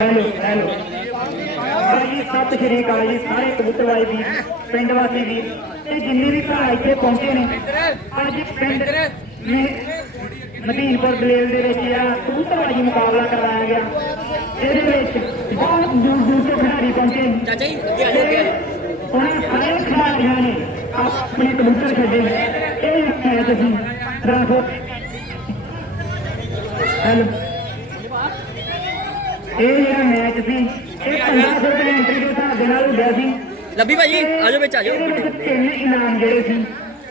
Hello hello ਭਾਈ ਸਤਿ ਸ਼੍ਰੀ ਅਕਾਲ ਜੀ ਸਾਰੇ ਕਬੂਤਰਵਾਈ ਵੀਰ ਪਿੰਡ ਵਾਸੀ ਵੀਰ। ਤੇ ਜਿੰਨੇ ਵੀ ਭਰਾ ਇੱਥੇ ਪਹੁੰਚੇ ਨੇ ਅੱਜ ਪਿੰਡ ਮਦੀਨਪੁਰ ਦਲੇਲ ਦੇ ਵਿੱਚ ਆ ਕਬੂਤਰਬਾਜੀ ਮੁਕਾਬਲਾ ਕਰਵਾਇਆ ਗਿਆ ਇਹਦੇ ਵਿੱਚ ਬਹੁਤ ਦੂਰ ਦੂਰ ਤੋਂ ਖਿਡਾਰੀ ਪਹੁੰਚੇ ਚਾਚਾ ਜੀ ਅੱਗੇ ਆ ਜਾਓ ਉਹਨਾਂ ਸਾਰੇ ਖਿਡਾਰੀਆਂ ਨੇ ਆਪਣੇ ਕਬੂਤਰ ਛੱਡੇ ਇਹ ਮੈਚ ਸੀ ਰੱਖੋ। ਹੈਲੋ। ਇਹ ਜਿਹੜਾ ਮੈਚ ਸੀ ਇਹ 1500 ਰੁਪਏ ਐਂਟਰੀ ਦੇ ਹਿਸਾਬ ਦੇ ਨਾਲ ਹੁੰਦਿਆ ਸੀ। ਲੱਭੀ ਭਾਜੀ ਆ ਜਾਓ ਵਿੱਚ ਆ ਜਾਓ। ਇਹਦੇ ਵਿੱਚ ਤਿੰਨ ਇਨਾਮ ਜਿਹੜੇ ਸੀ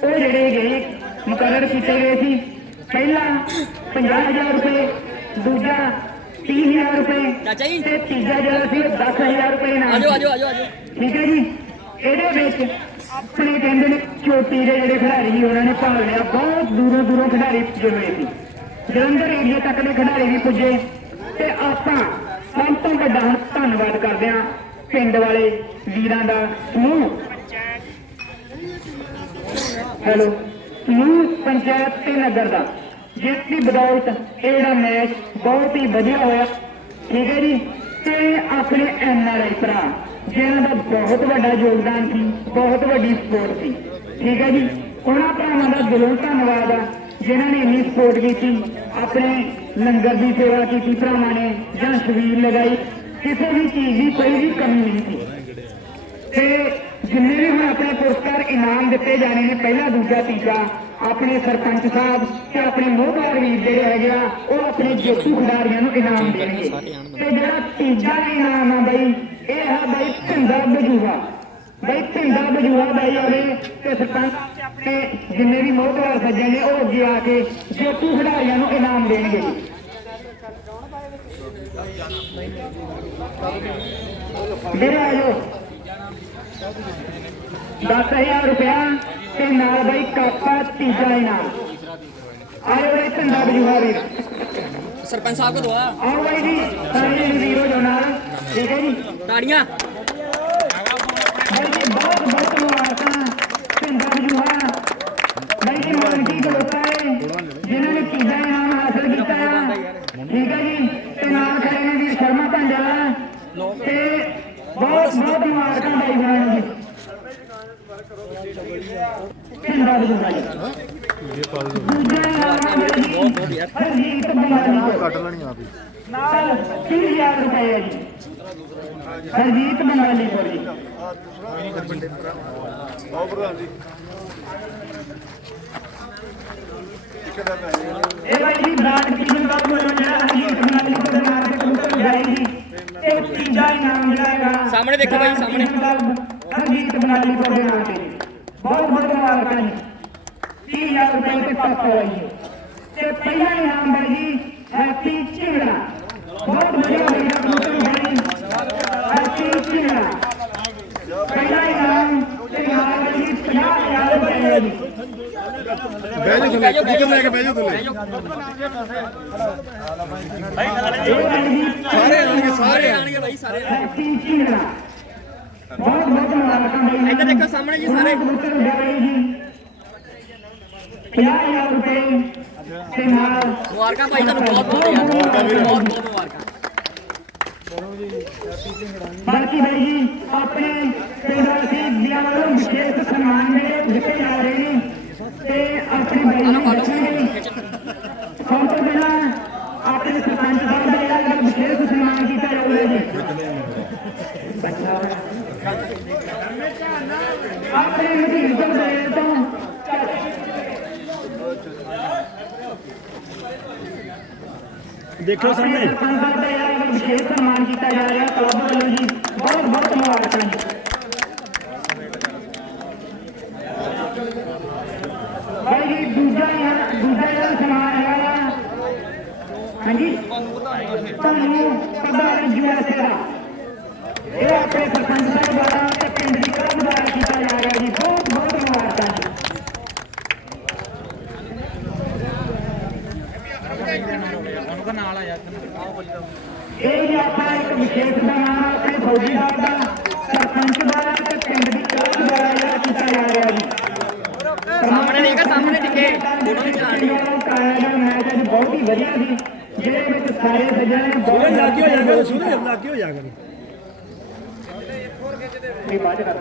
ਉਹ ਜਿਹੜੇ ਗਏ ਮੁਕਰਰ ਕੀਤੇ ਗਏ ਸੀ। ਪਹਿਲਾ 50000 ਰੁਪਏ ਦੂਜਾ 30000 ਰੁਪਏ ਚਾਚਾ ਜੀ। ਤੇ ਤੀਜਾ ਜਿਹੜਾ ਸੀ ਉਹ 10000 ਰੁਪਏ ਇਨਾਮ ਆ ਜਾਓ ਆ ਸੀ। ਜਾਓ ਆ ਜਾਓ ਆ ਜਾਓ। ਠੀਕ ਹੈ ਜੀ? ਇਹਦੇ ਵਿੱਚ ਆਪਣੇ ਕਹਿੰਦੇ ਨੇ ਚੋਟੀ ਦੇ ਜਿਹੜੇ ਖਿਡਾਰੀ ਸੀ ਉਹਨਾਂ ਨੇ ਭਾਗ ਲਿਆ। ਬਹੁਤ ਦੂਰੋਂ ਦੂਰੋਂ ਖਿਡਾਰੀ ਪੁੱਜੇ ਹੋਏ ਸੀ। ਜਲੰਧਰ ਏਰੀਆ ਤੱਕ ਦੇ ਖਿਡਾਰੀ ਵੀ ਪੁੱਜੇ। ਤੇ ਆਪਾਂ ਸਭ ਤੋਂ ਵੱਡਾ ਧੰਨਵਾਦ ਕਰਦੇ ਹਾਂ ਪਿੰਡ ਵਾਲੇ ਵੀਰਾਂ ਦਾ ਸਮੂਹ। ਹੈਲੋ, ਸਮੂਹ ਪੰਚਾਇਤ ਤੇ ਨਗਰ ਦਾ। ਜਿਸ ਦੀ ਬਦੌਲਤ ਇਹ ਜਿਹੜਾ ਮੈਚ ਬਹੁਤ ਹੀ ਵਧੀਆ ਹੋਇਆ। ਠੀਕ ਹੈ ਜੀ? ਤੇ ਆਪਣੇ ਐਨ ਭਰਾ ਜਿਹਨਾਂ ਦਾ ਬਹੁਤ ਵੱਡਾ ਯੋਗਦਾਨ ਸੀ, ਬਹੁਤ ਵੱਡੀ ਸਪੋਰਟ ਸੀ। ਠੀਕ ਹੈ ਜੀ? ਉਹਨਾਂ ਭਰਾਵਾਂ ਦਾ ਦਿਲੋਂ ਧੰਨਵਾਦ ਆ। ਜਿਨ੍ਹਾਂ ਨੇ ਇੰਨੀ ਸਪੋਰਟ ਕੀਤੀ ਆਪਣੇ ਲੰਗਰ ਦੀ ਸੇਵਾ ਕੀਤੀ ਭਰਾਵਾਂ ਨੇ ਜਾਂ ਸ਼ਬੀਲ ਲਗਾਈ ਕਿਸੇ ਵੀ ਚੀਜ਼ ਦੀ ਕੋਈ ਵੀ ਕਮੀ ਨਹੀਂ ਸੀ। ਤੇ ਜਿੰਨੇ ਵੀ ਹੁਣ ਆਪਣੇ ਪੁਰਸਕਾਰ ਇਨਾਮ ਦਿੱਤੇ ਜਾਣੇ ਨੇ ਪਹਿਲਾ ਦੂਜਾ ਤੀਜਾ ਆਪਣੇ ਸਰਪੰਚ ਸਾਹਿਬ ਤੇ ਆਪਣੇ ਮੋਹਦਾਰ ਵੀਰ ਜਿਹੜੇ ਹੈਗੇ ਆ ਉਹ ਆਪਣੇ ਜੇਤੂ ਖਿਡਾਰੀਆਂ ਨੂੰ ਇਨਾਮ ਦੇਣਗੇ। ਤੇ ਜਿਹੜਾ ਤੀਜਾ ਇਨਾਮ ਆ ਬਈ ਇਹ ਹੈ ਬਈ ਭਿੰਦਾ ਬਜੂਹਾ ਬਈ ਭਿੰਦਾ ਬਜੂਹਾ ਬਈ ਆਵੇ ਤੇ ਸਰਪੰਚ ਤੇ ਜਿੰਨੇ ਵੀ ਮੋਹਦਾਰ ਸੱਜਣ ਨੇ ਉਹ ਅੱਗੇ ਆ ਕੇ ਜੇਤੂ ਖਿਡਾਰੀਆਂ ਨੂੰ ਇਨਾਮ ਦੇਣਗੇ। ਮੇਰੇ ਆਜੋ 10000 ਰੁਪਇਆ ਤੇ ਨਾਲ ਬਈ ਕਾਪਾ ਤੀਜਾ ਇਨਾਮ। ਆਇਓ ਬਈ ਧੰਦਾ ਬਜੂਹਾ ਵੀਰ। ਸਰਪੰਚ ਸਾਹਿਬ ਕੋ ਦੁਆ ਆਓ ਬਾਈ ਜੀ ਸਾਰੇ ਜੀ ਵੀਰੋ ਜੋ ਨਾਲ। ਠੀਕ ਹੈ ਜੀ? ਤਾੜੀਆਂ। ਬਹੁਤ ਬਹੁਤ ਮੁਬਾਰਕਾਂ ਧੰਦਾ ਬਜੂਹਾ ਬਾਈ ਮਾਨਕੀ ਖਲੋਤਾ ਹੈ ਜਿਨ੍ਹਾਂ ਨੇ ਤੀਜਾ ਇਨਾਮ ਹਾਸਲ ਕੀਤਾ ਠੀਕ ਹੈ ਜੀ? ਤੇ ਨਾਲ ਖੜੇ ਨੇ ਵੀਰ ਸ਼ਰਮਾ ਭਾਂਜਾ ਤੇ ਬਹੁਤ ਬਹੁਤ ਮੁਬਾਰਕਾਂ ਬਾਈ ਜੀ ਨੂੰ ਜੀ। ਧੰਦਾ ਬਜੂਹਾ ਜੀ ਦੂਜਾ ਇਨਾਮ ਹੈ ਜੀ ਹਰਜੀਤ ਬੰਗਾਲੀ ਕੱਟ ਲੈਣੀ ਆਪ ਹੀ। ਨਾਲ 30000 ਰੁਪਏ ਹੈ ਜੀ। ਹਰਜੀਤ ਬੰਗਾਲੀ ਕੋਲ ਜੀ। ਆਓ ਪ੍ਰਧਾਨ ਜੀ ਟਿਕਟ ਹੈ ਇਹ ਭਾਈ ਜੀ ਬਰਾਡ ਕਿਚਨ ਦਾ ਵੱਲੋਂ ਜਿਹੜਾ ਹਰਜੀਤ ਕੋਲ ਦੇ ਨਾਮ ਤੇ ਕਬੂਤਰ ਜਾਈ ਜੀ ਤੇ ਤੀਜਾ ਇਨਾਮ ਜਿਹੜਾ ਹੈਗਾ ਸਾਹਮਣੇ ਦੇਖੋ ਭਾਈ, ਸਾਹਮਣੇ। ਹਰਜੀਤ ਬੰਗਾਲੀ ਕੋਲ ਦੇ ਨਾਮ ਤੇ। ਬਹੁਤ ਬਹੁਤ ਮੁਬਾਰਕਾਂ ਜੀ। 30000 ਰੁਪਏ ਤੇ ਪਾਸਾ ਹੋਈ ਤੇ ਪਹਿਲਾ ਇਨਾਮ ਹੈ ਜੀ ਹੈਪੀ ਚਿੰਗੜਾ ਬਹੁਤ ਵਧੀਆ ਹੋਇਆ ਕਬੂਤਰ ਭਾਈ ਹੈਪੀ ਚਿੰਗੜਾ ਪਹਿਲਾ ਇਨਾਮ ਤੇ ਨਾਲ ਹੈ ਜੀ 50000 ਰੁਪਏ ਹੈ ਜੀ ਬਹਿ ਜਾ ਥੱਲੇ ਟਿਕਟ ਲੈ ਕੇ ਬਹਿ ਜਾ ਥੱਲੇ ਸਾਰੇ ਆਣਗੇ ਸਾਰੇ ਆਣਗੇ ਭਾਈ ਸਾਰੇ ਬਹੁਤ ਬਹੁਤ ਮੁਬਾਰਕਾਂ ਭਾਈ ਇੱਧਰ ਦੇਖੋ ਸਾਹਮਣੇ ਜੀ ਸਾਰੇ ਕਬੂਤਰ ਉਡਾਏ ਜੀ 50000 ਰੁਪਏ ਤੇ ਨਾਲ ਮੁਬਾਰਕਾਂ ਭਾਈ ਤੁਹਾਨੂੰ ਬਹੁਤ ਬਹੁਤ ਬਹੁਤ ਬਹੁਤ ਮੁਬਾਰਕਾਂ ਬਾਕੀ ਭਾਈ ਜੀ, ਆਪਣੇ ਪਿੰਡ ਵਾਸੀ ਦੀਆਂ ਵੱਲੋਂ ਵਿਸ਼ੇਸ਼ ਸਨਮਾਨ ਜਿਹੜੇ ਦਿੱਤੇ ਜਾ ਰਹੇ ਨੇ। ਤੇ ਆਪਣੇ ਨੂੰ ਦੱਸਣਗੇ ਸਭ ਤੋਂ ਪਹਿਲਾਂ ਆਪਣੇ ਸਰਪੰਚ ਸਾਹਿਬ ਦਾ ਜਿਹੜਾ ਵਿਸ਼ੇਸ਼ ਸਨਮਾਨ ਕੀਤਾ ਜਾਊਗਾ ਜੀ। ਆਪਣੇ ਮਧੀਰ ਦੇ ਤੋਂ ਦੇਖੋ ਸਾਹਮਣੇ। ਸਰਪੰਚ ਸਾਹਿਬ ਦਾ ਜਿਹੜਾ ਵਿਸ਼ੇਸ਼ ਸਨਮਾਨ ਕੀਤਾ ਜਾ ਰਿਹਾ ਕਲੱਬ ਵੱਲੋਂ ਜੀ ਬਹੁਤ ਬਹੁਤ ਮੁਬਾਰਕਾਂ ਜੀ ਭਾਈ ਜੀ ਦੂਜਾ ਯਾਰ ਦੂਜਾ ਜਿਹੜਾ ਸਨਮਾਨ ਹੈਗਾ ਵਾ, ਹਾਂਜੀ ਤੁਹਾਨੂੰ ਪ੍ਰਧਾਨ ਯੂਐਸਏ ਦਾ ਇਹ ਆਪਣੇ ਸਰਪੰਚ ਸਾਹਿਬ ਦੁਆਰਾ ਤੇ ਪਿੰਡ ਦੀ ਕਲੱਬ ਦੁਆਰਾ ਕੀਤਾ ਜਾ ਰਿਹਾ ਜੀ ਬਹੁਤ ਬਹੁਤ ਮੁਬਾਰਕਾਂ ਜੀ ਇਹ ਜੀ ਆਪਾਂ ਇੱਕ ਵਿਸ਼ੇਸ਼ ਦਾ ਆਪਣੇ ਫੌਜੀ ਸਾਹਿਬ ਦਾ ਸਰਪੰਚ ਦੁਆਰਾ ਤੇ ਪਿੰਡ ਦੀ ਕਲੱਬ ਦੁਆਰਾ ਜਿਹੜਾ ਕੀਤਾ ਜਾ ਰਿਹਾ ਜੀ ਸਾਹਮਣੇ ਦੇਖਾ, ਸਾਹਮਣੇ ਦਿਖੇ। ਫੋਟੋ ਨਹੀਂ ਚਲਾਣੀ ਬਹੁਤ ਹੀ ਵਧੀਆ ਸੀ ਸਾਰੇ ਸੱਜਣਾਂ ਸੂਰਜ ਲੱਗੇ ਹੋ ਜਾਗਾ ਸੂਰਜ ਲੱਗੇ ਹੋ ਜਾਗਾ ਇਹ ਬਾਅਦ ਕਰ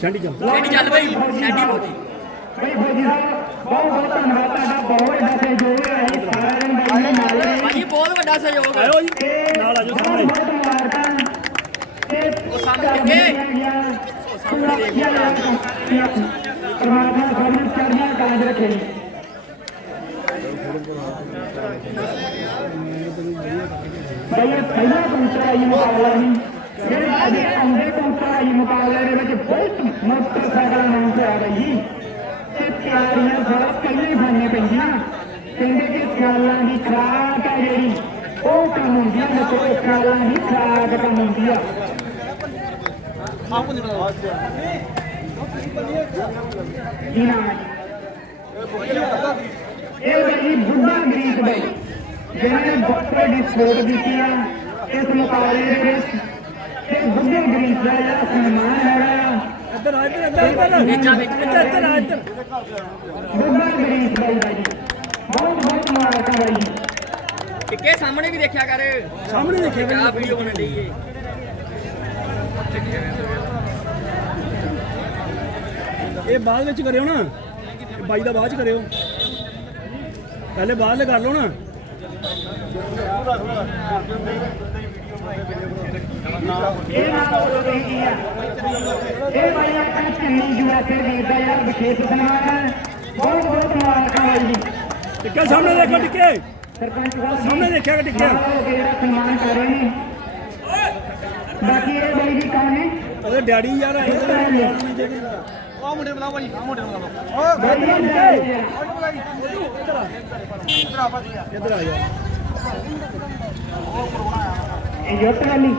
ਛੰਡੀ ਚੱਲ। ਸ਼ੈਡੀ ਚੱਲ ਬਈ ਸ਼ੈਡੀ ਬੋਲੀ। ਬਈ ਫੌਜੀ ਸਾਹਿਬ ਬਹੁਤ ਬਹੁਤ ਧੰਨਵਾਦ ਤੁਹਾਡਾ ਬਹੁਤ ਵੱਡਾ ਸਹਿਯੋਗ ਹੈ ਇਹ ਸਾਰਾ ਦਿਨ ਬਾਈ ਨੇ ਨਾਲ। ਰਹੇ ਭਾਜੀ ਬਹੁਤ ਵੱਡਾ ਸਹਿਯੋਗ ਹੈ। ਆਇਓ ਜੀ। ਨਾਲ ਆ ਜਾਓ ਸਾਹਮਣੇ। ਬਹੁਤ ਮੁਬਾਰਕਾਂ ਤੇ ਉਹ ਸਾਹਮਣੇ ਅੱਗੇ। ਪਰਮਾਤਮਾ ਸਭ ਨੂੰ ਚੜ੍ਹਦੀਆਂ ਕਾਜ ਰੱਖੇ। ਜੀ ਬਈ ਪਹਿਲਾ ਕਬੂਤਰ ਮੁਕਾਬਲਾ ਨਹੀਂ ਜਿਹੜੇ ਅੱਜ ਆਉਂਦੇ ਕਬੂਤਰ ਮੁਕਾਬਲੇ ਦੇ ਵਿੱਚ ਬਹੁਤ ਮੋਟਰਸਾਈਕਲ ਨਾਮ ਤੇ ਆ। ਰਹੀ ਤੇ ਤਿਆਰੀਆਂ ਸਾਰਾ ਪਹਿਲਾਂ ਹੀ ਪੈਂਦੀਆਂ ਕਹਿੰਦੇ ਕਿ ਸਿਆਲਾਂ ਦੀ ਖਰਾਕ ਆ ਜਿਹੜੀ ਉਹ ਕੰਮ ਹੁੰਦੀ ਹੈ ਤੇ ਸਿਆਲਾਂ ਦੀ ਖਰਾਕ ਕੰਮ ਹੁੰਦੀ ਆ ਕੀ ਨਾਮ ਹੈ ਇਹ ਬਈ ਬੁੱਢਾ ਗਰੀਬ ਬਈ ਜਿਹਨਾਂ ਨੇ ਬਹੁਤ ਵੱਡੀ ਸਪੋਰਟ ਦਿੱਤੀ ਆ ਇਸ ਮੁਕਾਬਲੇ ਦੇ ਵਿੱਚ ਤੇ ਬੁੱਢੇ ਗਰੀਬ ਦਾ ਜਿਹੜਾ ਸਨਮਾਨ ਹੈਗਾ ਆ ਇੱਧਰ ਆ ਇੱਧਰ ਇੱਧਰ ਇੱਧਰ ਇੱਧਰ ਇੱਧਰ ਆ ਇੱਧਰ ਬੁੱਢਾ ਗਰੀਬ ਬਾਈ ਦਾ ਜੀ। ਬਹੁਤ ਬਹੁਤ ਮੁਬਾਰਕਾਂ ਬਾਈ ਜੀ। ਟਿੱਕੇ ਸਾਹਮਣੇ ਵੀ ਦੇਖਿਆ ਕਰ। ਸਾਹਮਣੇ ਦੇਖਿਆ ਬਈ ਆ ਵੀਡੀਓ ਬਣਨ ਡਈ ਏ। ਇਹ ਬਾਅਦ ਵਿੱਚ ਕਰਿਓ ਨਾ। ਇਹ ਬਾਈ ਦਾ ਬਾਅਦ ਚ ਕਰਿਓ। ਪਹਿਲੇ ਬਾਅਦ ਲੈ ਕਰ ਲਓ ਨਾ ਇਹ ਨਾਮ ਉਹ ਰਹੀ ਆ ਇਹ ਬਾਈ ਆਪਣਾ ਚੰਨੀ ਜੁਆ ਕੇ ਵੀਰ ਦਾ ਜਿਹੜਾ ਵਿਸ਼ੇਸ਼ ਸਨਮਾਨ ਹੈ ਬਹੁਤ ਬਹੁਤ ਮੁਬਾਰਕਾਂ ਬਾਈ ਜੀ ਟਿੱਕੇ ਸਾਹਮਣੇ ਦੇਖੋ ਟਿੱਕੇ। ਸਰਪੰਚ ਸਾਹਿਬ ਜੀ, ਸਾਹਮਣੇ ਦੇਖਿਆ ਕਿ ਟਿੱਕਿਆ? ਨਾਲ ਹੋ ਕੇ ਜਿਹੜਾ ਸਨਮਾਨ ਕਰ ਰਹੇ ਨੇ। ਬਾਕੀ ਇਹ ਬਾਈ ਜੀ ਕੌਣ ਉਹਦੇ ਡੈਡੀ ਯਾਰ ਆਏ ਤੇ ਬਾਈ ਜੀ ਇੱਧਰ ਆ ਜਾ ਇਹ ਜੋਤ ਵਾਲੀ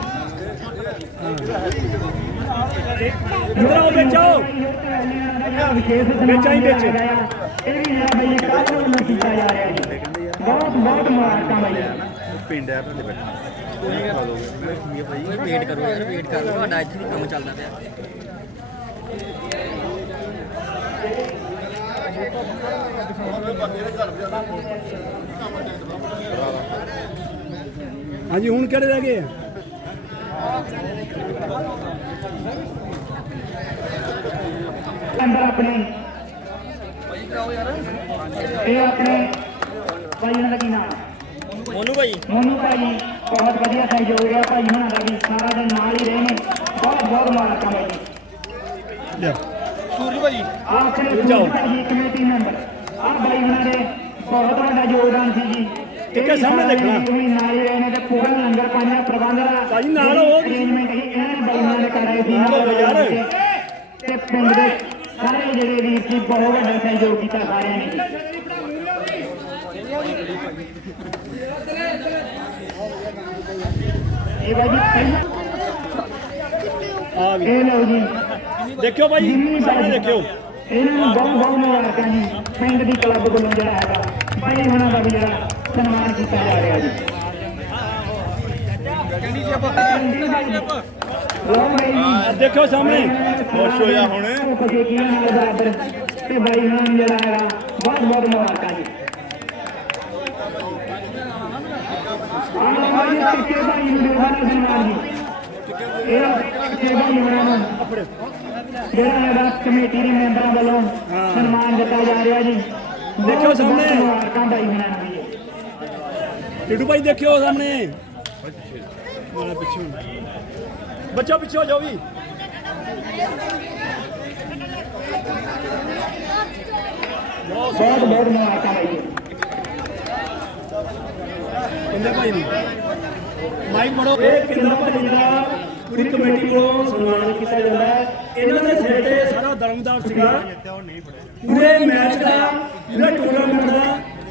ਇੱਧਰ ਆਓ ਵਿੱਚ ਆਓ ਵਿਸ਼ੇਸ਼ ਵਿੱਚ ਇਹ ਵੀ ਜਿਹੜਾ ਬਈ ਕਾਹਦੇ ਵੱਲੋਂ ਕੀਤਾ ਜਾ ਰਿਹਾ ਜੀ ਬਹੁਤ ਬਹੁਤ ਮੁਬਾਰਕਾਂ ਬਾਈ ਪਿੰਡ ਹੈ ਆਪਣੇ ਬੈਠਾ ਵੇਟ ਕਰੋ ਯਾਰ ਵੇਟ ਕਰ ਲਓ ਤੁਹਾਡਾ ਇੱਥੇ ਕੰਮ ਚੱਲਦਾ ਪਿਆ ਹਾਂਜੀ ਹੁਣ ਕਿਹੜੇ ਰਹਿ ਗਏ ਆ? ਅੰਦਰ ਆਪਣੇ। ਇਹ ਆਪਣੇ ਭਾਈ ਦਾ ਕੀ ਨਾਮ? ਮੋਨੂ ਭਾਈ। ਮੋਨੂ ਭਾਈ ਬਹੁਤ ਵਧੀਆ ਸਹਿਯੋਗ ਰਿਹਾ ਭਾਈ ਉਹਨਾਂ ਦਾ ਵੀ ਸਾਰਾ ਦਿਨ ਨਾਲ ਹੀ ਰਹੇ ਨੇ। ਬਹੁਤ ਬਹੁਤ ਮੁਬਾਰਕਾਂ ਬਾਈ ਜੀ। ਲਿਆ ਆਖਰੇ ਜਾਓ ਜੀ ਕਮੇਟੀ ਮੈਂਬਰ ਆ ਬਾਈ ਉਹਨਾਂ ਦੇ ਬਹੁਤ ਵੱਡਾ ਯੋਗਦਾਨ ਸੀ ਜੀ ਠੀਕ ਹੈ, ਸਾਹਮਣੇ ਦੇਖਣਾ। ਵੀ ਨਾਲ ਹੀ ਰਹੇ ਨੇ ਤੇ ਪੂਰਾ ਲੰਗਰ ਪਾਣੀ ਦਾ ਪ੍ਰਬੰਧ ਦਾ ਭਾਈ ਨਾਲ ਹੋ ਤੁਸੀਂ। ਅਰੇਂਜਮੈਂਟ ਹੀ ਇਹਨਾਂ ਬਾਈਆਂ ਨੇ ਕਰਾਇਆ ਸੀ ਨਾਲ ਯਾਰ। ਤੇ ਪਿੰਡ ਦੇ ਸਾਰੇ ਜਿਹੜੇ ਵੀਰ ਸੀ ਬਹੁਤ ਵੱਡਾ ਸਹਿਯੋਗ ਕੀਤਾ ਸਾਰਿਆਂ ਨੇ ਇਹ ਬਾਈ ਜੀ ਪਹਿਲਾਂ ਆ ਇਹ ਲਓ ਜੀ ਦੇਖਿਓ ਭਾਈ ਸਾਹਮਣੇ ਦੇਖਿਓ। ਇਹਨਾਂ ਨੂੰ ਬਹੁਤ ਬਹੁਤ ਮੁਬਾਰਕਾਂ ਜੀ। ਪਿੰਡ ਦੀ ਕਲੱਬ ਵੱਲੋਂ ਜਿਹੜਾ ਹੈਗਾ ਬਾਈ ਉਹਨਾਂ ਦਾ ਵੀ ਜਿਹੜਾ ਸਨਮਾਨ ਕੀਤਾ ਜਾ ਰਿਹਾ ਜੀ। ਲਓ ਬਾਈ ਜੀ। ਆ ਦੇਖਿਓ ਸਾਹਮਣੇ। ਖੁਸ਼ ਹੋਇਆ ਹੁਣ। ਤੇ ਬਾਈ ਉਹਨਾਂ ਨੂੰ ਜਿਹੜਾ ਹੈਗਾ ਬਹੁਤ ਬਹੁਤ ਮੁਬਾਰਕਾਂ ਜੀ। ਆਹ ਬਾਈ ਭਾਈ ਦੇਣਾ ਸਨਮਾਨ ਜੀ। ਇਹ ਭਾਈ ਉਹਨਾਂ ਨੂੰ। ਜਿਹੜਾ ਹੈਗਾ ਕਮੇਟੀ ਦੇ ਮੈਂਬਰਾਂ ਵੱਲੋਂ ਸਨਮਾਨ ਦਿੱਤਾ ਜਾ ਰਿਹਾ ਜੀ। ਦੇਖਿਓ ਸਾਹਮਣੇ। ਟਿੱਡੂ ਭਾਈ ਦੇਖਿਓ ਸਾਹਮਣੇ। ਮੇਰਾ ਪਿੱਛੇ ਬੱਚਾ ਪਿੱਛੇ ਹੋ ਜਾਓ ਵੀ। ਬਹੁਤ ਬਹੁਤ ਮੁਬਾਰਕਾਂ ਜੀ ਕਿੰਨੇ ਭਾਈ ਨੂੰ? ਮਾਈਕ ਮੜੋ ਇਹ ਕਿੰਨਾ ਭਾਈ ਦਾ? ਪੂਰੀ ਕਮੇਟੀ ਕੋਲੋਂ ਸਨਮਾਨ ਕੀਤਾ ਜਾਂਦਾ ਹੈ। ਇਹਨਾਂ ਦੇ ਸਿਰ ਤੇ ਸਾਰਾ ਦਰਮਦਾਰ ਸੀਗਾ। ਪੂਰੇ ਮੈਚ ਦਾ ਪੂਰੇ ਟੂਰਨਾਮੈਂਟ ਦਾ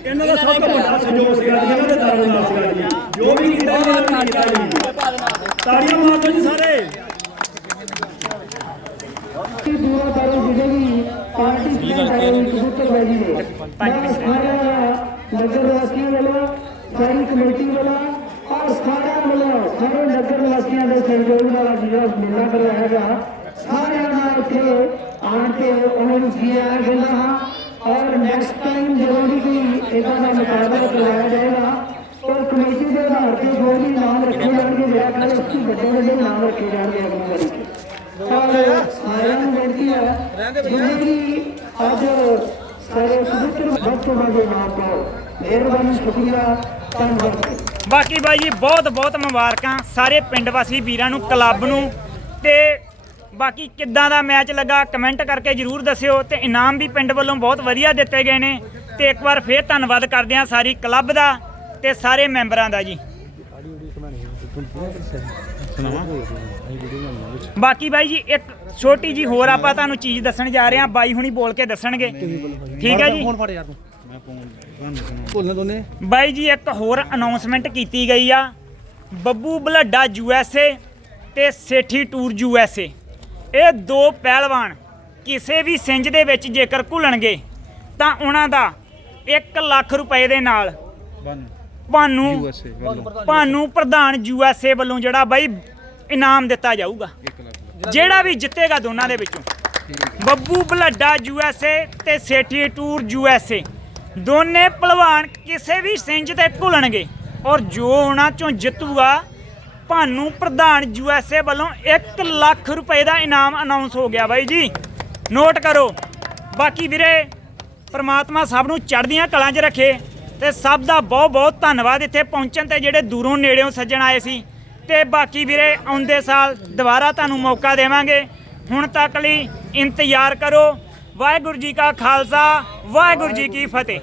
ਇਹਨਾਂ ਦਾ ਸਭ ਤੋਂ ਵੱਡਾ ਸਹਿਯੋਗ ਸੀਗਾ ਜੀ, ਇਹਨਾਂ ਦੇ ਦਰਮਦਾਰ ਸੀਗਾ ਜੀ। ਜੋ ਵੀ ਕੀਤਾ ਇਹਨਾਂ ਨੇ ਕੀਤਾ ਜੀ। ਤਾੜੀਆਂ ਮਾਰੋ ਜੀ ਸਾਰੇ। ਕਿ ਦੂਰਾ ਕਰੋ ਜਿਹਦੇ ਵੀ ਪਾਰਟੀ ਕਰਦੇ ਨੇ ਕਬੂਤਰ ਬਾਜੀ ਨੇ ਮੈਂ ਸਾਰਾ ਨਗਰ ਵਾਸੀਆਂ ਵੱਲੋਂ ਸਾਰੀ ਕਮੇਟੀ ਵੱਲੋਂ ਔਰ ਸਾਰਿਆਂ ਵੱਲੋਂ ਸਾਰੇ ਨਗਰ ਵਾਸੀਆਂ ਦੇ ਸਹਿਯੋਗ ਨਾਲ ਜਿਹੜਾ ਮੇਲਾ ਕਰਵਾਇਆ ਹੈਗਾ ਸਾਰਿਆਂ ਆਣ ਕੇ ਉਹਨਾਂ ਨੂੰ ਜੀ ਕਹਿੰਦਾ ਹਾਂ ਔਰ ਨੈਕਸਟ ਟਾਈਮ ਜਦੋਂ ਵੀ ਕੋਈ ਇਦਾਂ ਦਾ ਮੁਕਾਬਲਾ ਕਰਵਾਇਆ ਜਾਏਗਾ ਔਰ ਕਮੇਟੀ ਦੇ ਆਧਾਰ ਤੇ ਜੋ ਵੀ ਨਾਮ ਰੱਖੇ ਜਾਣਗੇ ਮੇਰਾ ਖਿਆਲ ਉਸ ਤੋਂ ਵੱਡੇ ਵੱਡੇ ਨਾਮ ਰੱਖੇ ਜਾਣਗੇ ਅਗਲੀ ਵਾਰੀ ਚ। ਸਾਰਿਆਂ ਨੂੰ ਬੇਨਤੀ ਹੈ, ਜਿੰਨੇ ਵੀ ਅੱਜ ਸਾਰੇ ਸੁਪਰ ਬੱਚੋ ਦੇ ਨਾਮ ਤੋਂ ਮਿਹਰਬਾਨੀ, ਸ਼ੁਕਰੀਆ, ਧੰਨਵਾਦ ਬਾਕੀ ਬਾਈ ਜੀ ਬਹੁਤ ਬਹੁਤ ਮੁਬਾਰਕਾਂ ਸਾਰੇ ਪਿੰਡ ਵਾਸੀ ਵੀਰਾਂ ਨੂੰ, ਕਲੱਬ ਨੂੰ ਤੇ ਬਾਕੀ ਕਿੱਦਾਂ ਦਾ ਮੈਚ ਲੱਗਾ ਕਮੈਂਟ ਕਰਕੇ ਜਰੂਰ ਦੱਸਿਓ ਤੇ ਇਨਾਮ ਵੀ ਪਿੰਡ ਵੱਲੋਂ ਬਹੁਤ ਵਧੀਆ ਦਿੱਤੇ ਗਏ ਨੇ। ਤੇ ਇੱਕ ਵਾਰ ਫੇਰ ਧੰਨਵਾਦ ਕਰਦੇ ਹਾਂ ਸਾਰੀ ਕਲੱਬ ਦਾ ਤੇ ਸਾਰੇ ਮੈਂਬਰਾਂ ਦਾ ਜੀ। ਬਾਕੀ ਬਾਈ ਜੀ ਇੱਕ ਛੋਟੀ ਜੀ ਹੋਰ ਆਪਾਂ ਤੁਹਾਨੂੰ ਚੀਜ਼ ਦੱਸਣ ਜਾ ਰਹੇ ਹਾਂ ਬਾਈ ਹੁਣੀ ਬੋਲ ਕੇ ਦੱਸਣਗੇ। ਠੀਕ ਹੈ ਜੀ? ਫੋਨ ਫੜ ਯਾਰ ਤੂੰ। ਮੈਂ ਫੋਨ ਭੁੱਲਣਾ ਦੋਨੇ? ਬਾਈ ਜੀ ਇੱਕ ਹੋਰ ਅਨਾਉਂਸਮੈਂਟ ਕੀਤੀ ਗਈ ਆ। ਬੱਬੂ ਬਲੱਡਾ ਯੂਐਸਏ ਤੇ ਸੇਠੀ ਟੂਰ ਯੂਐਸਏ ਇਹ ਦੋ ਪਹਿਲਵਾਨ ਕਿਸੇ ਵੀ ਸਿੰਜ ਦੇ ਵਿੱਚ ਜੇਕਰ ਘੁਲਣਗੇ ਤਾਂ ਉਹਨਾਂ ਦਾ 1 ਲੱਖ ਰੁਪਏ ਦੇ ਨਾਲ ਭਾਨੂੰ ਭਾਨੂੰ ਪ੍ਰਧਾਨ ਯੂਐਸਏ ਵੱਲੋਂ ਜਿਹੜਾ ਬਾਈ ਇਨਾਮ ਦਿੱਤਾ ਜਾਊਗਾ। 1 ਲੱਖ ਜਿਹੜਾ ਵੀ ਜਿੱਤੇਗਾ ਦੋਨਾਂ ਦੇ ਵਿੱਚੋਂ। ਬੱਬੂ ਬਲੱਡਾ ਯੂਐਸਏ ਤੇ ਸੇਠੀ ਟੂਰ ਯੂਐਸਏ ਦੋਨੇ ਪਹਿਲਵਾਨ ਕਿਸੇ ਵੀ ਸਿੰਜ ਤੇ ਘੁਲਣਗੇ ਔਰ ਜੋ ਉਹਨਾਂ ਚੋਂ ਜਿੱਤੂਗਾ ਭਾਨੂੰ ਪ੍ਰਧਾਨ ਯੂਐਸਏ ਵੱਲੋਂ 1 ਲੱਖ ਰੁਪਏ ਦਾ ਇਨਾਮ ਅਨਾਉਂਸ ਹੋ ਗਿਆ ਬਾਈ ਜੀ। ਨੋਟ ਕਰੋ। ਬਾਕੀ ਵੀਰੇ, ਪ੍ਰਮਾਤਮਾ ਸਭ ਨੂੰ ਚੜ੍ਹਦੀਆਂ ਕਲਾਂ 'ਚ ਰੱਖੇ ਤੇ ਸਭ ਦਾ ਬਹੁਤ ਬਹੁਤ ਧੰਨਵਾਦ ਇੱਥੇ ਪਹੁੰਚਣ ਤੇ ਜਿਹੜੇ ਦੂਰੋਂ ਨੇੜਿਓਂ ਸੱਜਣ ਆਏ ਸੀ। ਤੇ ਬਾਕੀ ਵੀਰੇ, ਆਉਂਦੇ ਸਾਲ ਦੁਬਾਰਾ ਤੁਹਾਨੂੰ ਮੌਕਾ ਦੇਵਾਂਗੇ। ਹੁਣ ਤੱਕ ਲਈ ਇੰਤਜ਼ਾਰ ਕਰੋ। ਵਾਹਿਗੁਰੂ ਜੀ ਕਾ ਖਾਲਸਾ, ਵਾਹਿਗੁਰੂ ਜੀ ਕੀ ਫਤਿਹ।